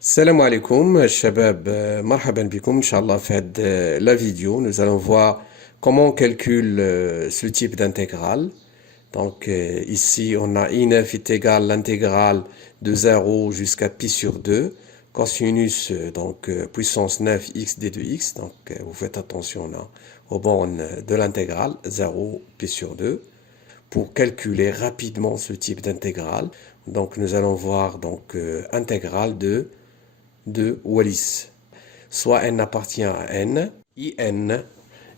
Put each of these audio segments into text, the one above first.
Salam alaikum, shabab, marhaban bikoum, Inch'Allah, fait la vidéo, nous allons voir comment on calcule ce type d'intégrale. Donc ici, on a I9 est égal à l'intégrale de 0 jusqu'à pi sur 2, cosinus puissance 9 x d de x. Donc vous faites attention là, aux bornes de l'intégrale 0 pi sur 2 pour calculer rapidement ce type d'intégrale. Donc nous allons voir intégrale de Wallis. Soit n appartient à n, in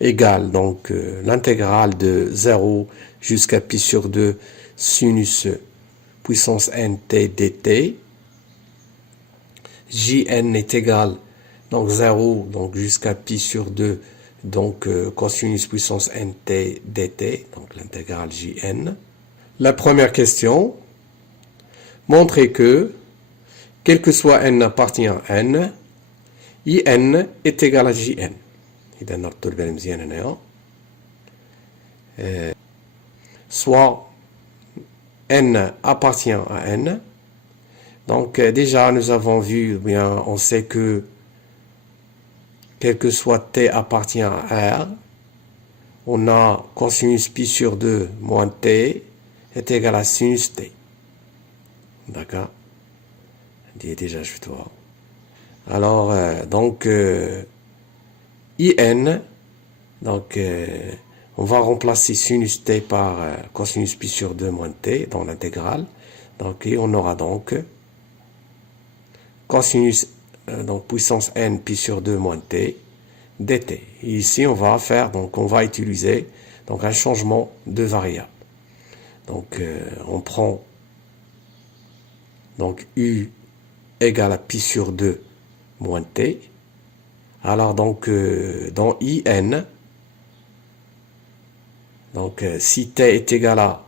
égale l'intégrale de 0 jusqu'à pi sur 2 sinus puissance n t dt. Jn est égal 0 jusqu'à pi sur 2 cosinus puissance n t dt, donc l'intégrale Jn. La première question, montrer que quel que soit n appartient à n, in est égal à jn. إذا نربطو البال مزيان هنايا. Soit n appartient à n. Donc déjà nous avons vu, bien on sait que quel que soit t appartient à r, on a cosinus pi sur 2 moins t est égal à sinus t. D'accord? Déjà je vois. Alors in, on va remplacer sinus t par cosinus pi sur 2 moins t dans l'intégrale. Et on aura cosinus puissance n pi sur 2 moins t dt. Et ici on va faire, on va utiliser un changement de variable. On prend u égale à pi sur 2 moins t. Alors dans in, si t est égal à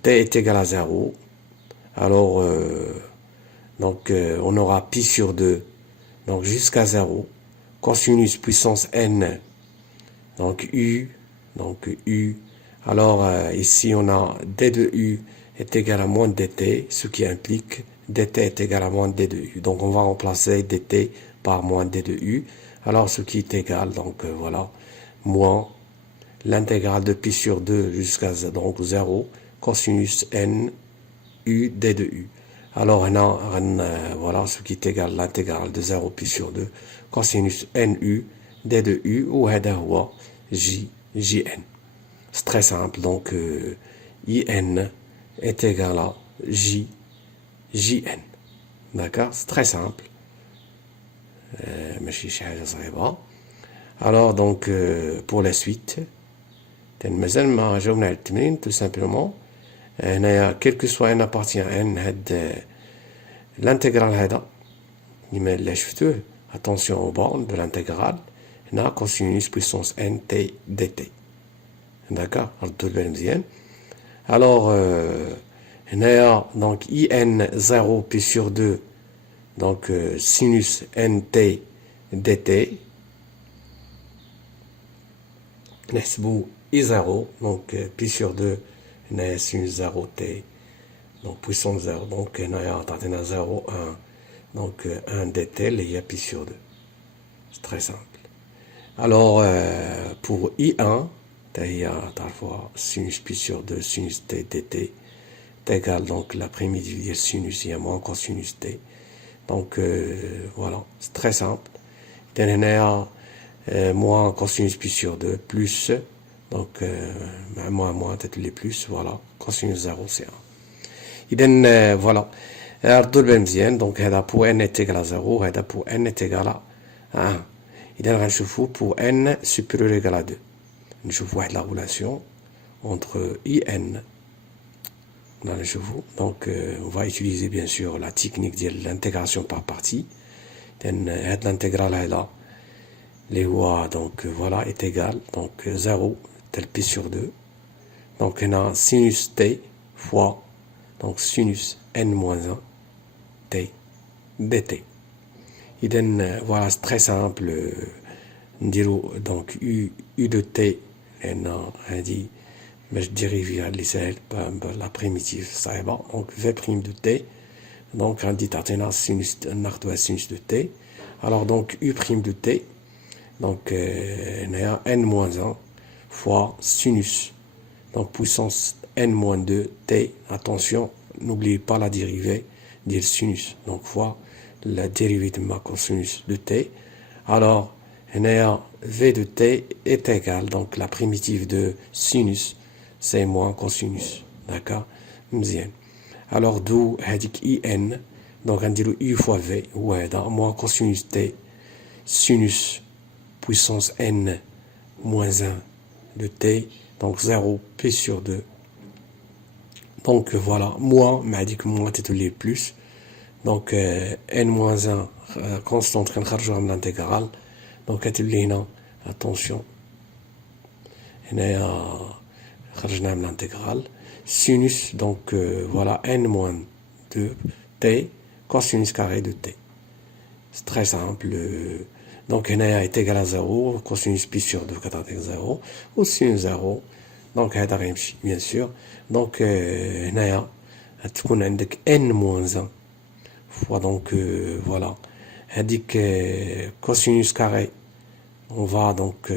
t est égal à 0, alors on aura pi sur 2 jusqu'à 0 cosinus puissance n u alors ici on a d de u est égal à moins dt, ce qui implique dt est égal à moins d de u. Donc on va remplacer dt par moins d de u. Alors ce qui est égal, voilà, moins l'intégrale de pi sur 2 jusqu'à 0 cosinus n u d de u. Alors voilà ce qui est égal l'intégrale de 0 pi sur 2 cosinus n u d de u ou هذا هو jn. C'est très simple, in est égal à jn. D'accord? C'est très simple. Alors pour la suite, tout simplement, quel que soit n appartient à n, l'intégrale attention aux bornes de l'intégrale, cosinus puissance n t dt. D'accord? Alors in 0 pi sur 2 sinus nt dt نحسبوا I0 pi sur 2 sinus 0 t puissance 0 تعطينا 0 1 1 dt اللي هي pi sur 2. C'est très simple. Alors pour I1 sinus pi sur 2 sinus t dt est égal la primitive dire sinus il moins cosinus t. Voilà, c'est très simple. Moins cosinus pi sur 2 plus moins peut-être les plus, voilà, cosinus 0 c'est 1. Voilà, ردوا البال مزيان. هذا pour n est égal à 0, هذا pour n est égal à 1. غنشوفوا pour n supérieur ou égal à 2 نشوفوا واحد la relation entre in. On va utiliser bien sûr la technique de l'intégration par partie. L'intégrale là, les voies voilà est égal 0 tel pi sur 2. On a sinus t fois sinus n moins 1 t dt. Voilà, c'est très simple. U de t on dit باش dériver la primitive صعيبة. V' de t Donc, on dit sinus de t. Alors, donc, u' de t. Donc, on a n-1 fois sinus. Donc, puissance n-2 t. Attention, n'oubliez pas la dérivée du sinus. Donc, fois la dérivée de ma cosinus de t. Alors, on a v de t est égal, donc la primitive de sinus, c'est moins cosinus. D'accord? Bien. Alors, d'où hadik in, donc on dit le u fois v, ou moins cosinus t, sinus puissance n moins 1 de t, donc 0 p sur 2. Donc voilà, moins, mais dit que moins est plus. Donc n moins 1, constante qui est en l'intégrale. Donc attention, on a l'intégrale. Sinus, donc voilà, n moins 2 t, cosinus carré de t. C'est très simple. Donc n est égal à 0, cosinus pi sur 2 est 0, ou sinus 0. Donc bien sûr. Donc n n moins 1 fois donc voilà. Indique cosinus carré, on va donc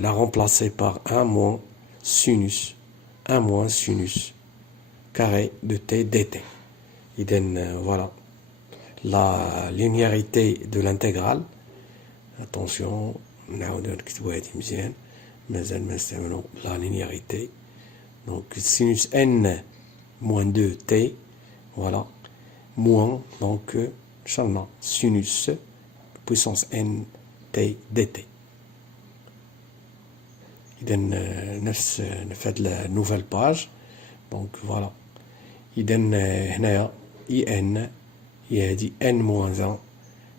la remplacer par 1 moins sinus carré de t dt. Il donne voilà la linéarité de l'intégrale. Attention, on a la linéarité. Donc sinus n moins 2 t, voilà, moins donc sinus puissance n t dt. Il donne fait la nouvelle page. Donc voilà. Il donne in, il dit n moins 1.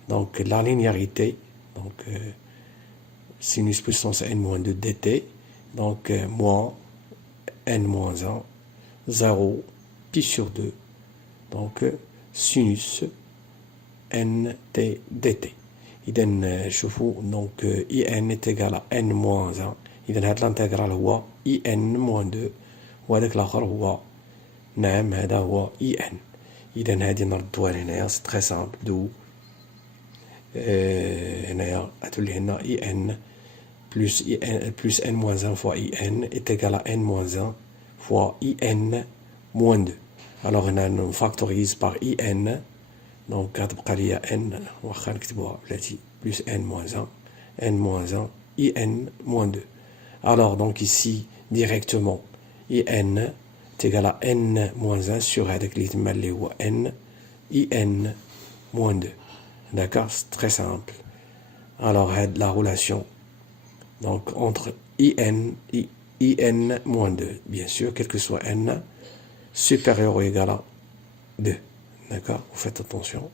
Donc la linéarité, donc sinus puissance n moins 2 dt. Donc moins n moins 1, 0, pi sur 2. Donc sinus n t dt. Il donne donc in est égal à n moins 1. إذا هاد الانتجرال هو اي ان موان 2 وهذاك الاخر هو نعم هذا هو اي ان. اذا هادي نردوها لهنايا سي تري سامبل دو هنايا غتولي لنا اي ان بلس اي ان بلس ان موان 1 فوا اي ان est égal à n moins 1 fois in moins 2. alors هنا نفاكتوريز بار اي ان دونك غتبقى ليا ان واخا نكتبوها بلاتي بلس n moins 1 n moins 1 اي ان moins 2. Alors, donc ici, directement, in est égal à n moins 1 sur avec l'itmal ou n, in moins 2. D'accord? C'est très simple. Alors, la relation donc, entre in et in moins 2. Bien sûr, quel que soit n, supérieur ou égal à 2. D'accord? Vous faites attention.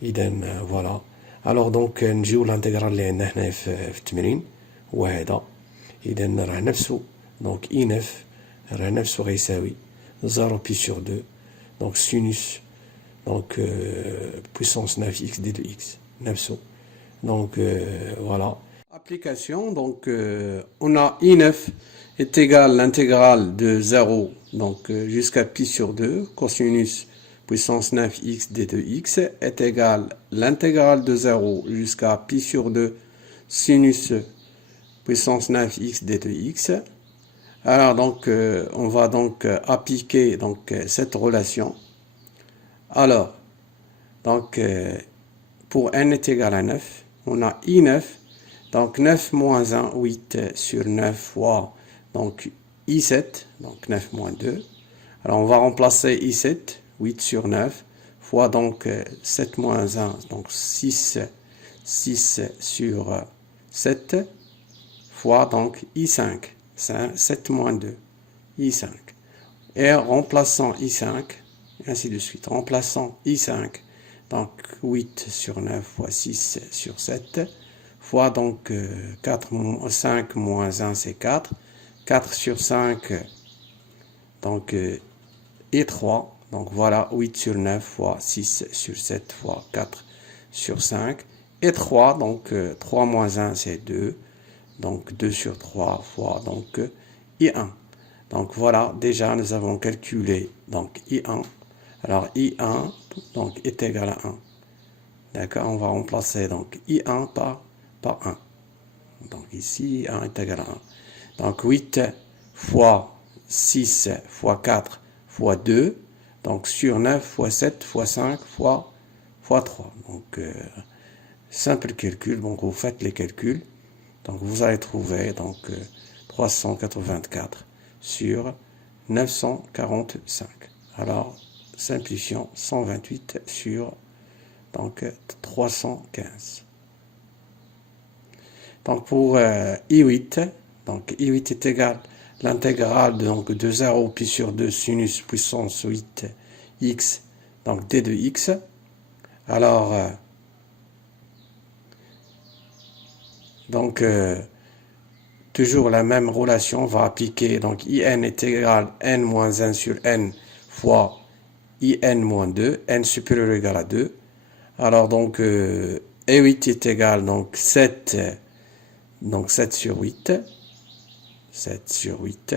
Idem, voilà. Alors, donc, نجيو l'intégrale اللي عندنا هنا في التمرين وهذا. إذا راه نفسه دونك إي نف راه نفسه غيساوي 0 بي سور 2 دونك سينوس دونك بويسونس 9 إكس دي 2 إكس نفسه دونك voilà. Application, donc on a I9 est égal à l'intégrale de 0 donc jusqu'à pi sur 2 cosinus puissance 9x d 2x est égal à l'intégrale de 0 jusqu'à pi sur 2 sinus puissance 9x d 2x. Alors donc on va donc appliquer donc cette relation. Alors donc pour n est égal à 9, on a I9 donc 9 moins 1, 8 sur 9 fois donc I7, donc 9 moins 2. Alors on va remplacer I7, 8 sur 9 fois donc 7 moins 1, donc 6 sur 7 fois donc I5, 7 moins 2, I5. Et remplaçant I5, et ainsi de suite, remplaçant I5, donc 8 sur 9 fois 6 sur 7, fois donc 5 moins 1 c'est 4, 4 sur 5, donc et 3, donc voilà 8 sur 9 fois 6 sur 7 fois 4 sur 5, et 3, donc 3 moins 1 c'est 2, donc 2 sur 3 fois donc I1. Donc voilà, déjà nous avons calculé donc I1. Alors, I1 donc, est égal à 1. D'accord, on va remplacer donc I1 par 1. Donc ici, I1 est égal à 1. Donc 8 fois 6 fois 4 fois 2. Donc sur 9 fois 7 fois 5 fois 3. Donc simple calcul, donc vous faites les calculs. Donc vous allez trouver donc 384 sur 945. Alors simplifions 128 sur donc 315. Donc pour I8, donc I8 est égal l'intégrale donc de 0 pi sur 2 sinus puissance 8 x, donc d de x. Alors donc toujours la même relation, on va appliquer, donc in est égal n moins 1 sur n fois in moins 2, n supérieur ou égal à 2. Alors donc E8 est égal donc 7 sur 8, 7 sur 8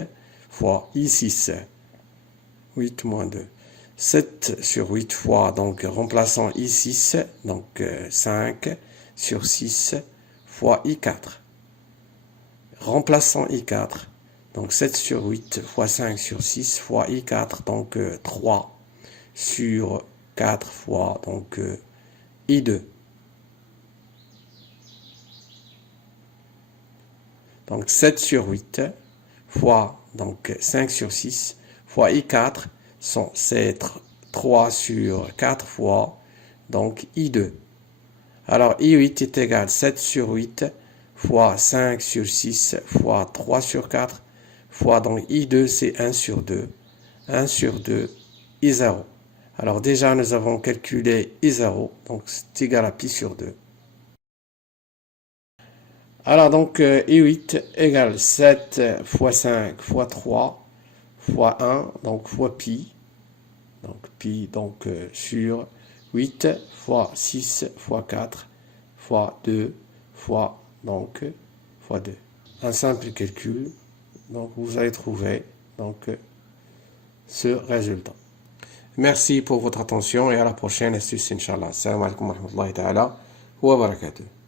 fois I6, 8 moins 2. 7 sur 8 fois, donc remplaçant I6, donc 5 sur 6 fois I4. Remplaçant I4, donc 7 sur 8 fois 5 sur 6 fois I4, donc 3 sur 4 fois donc I2. Donc 7 sur 8 fois donc 5 sur 6 fois I4, c'est 3 sur 4 fois donc I2. Alors I8 est égal 7 sur 8 fois 5 sur 6 fois 3 sur 4 fois donc I2, c'est 1 sur 2. 1 sur 2, I0. Alors déjà nous avons calculé I0, donc c'est égal à pi sur 2. Alors donc I8 égale 7 fois 5 fois 3 fois 1, donc fois pi. Donc pi donc sur 8 fois 6 fois 4 fois 2 fois donc fois 2. Un simple calcul, donc vous allez trouver donc ce résultat. Merci pour votre attention et à la prochaine astuce, Inch'Allah. Assalamu alaikum wa rahmatullahi ta'ala wa barakatuh.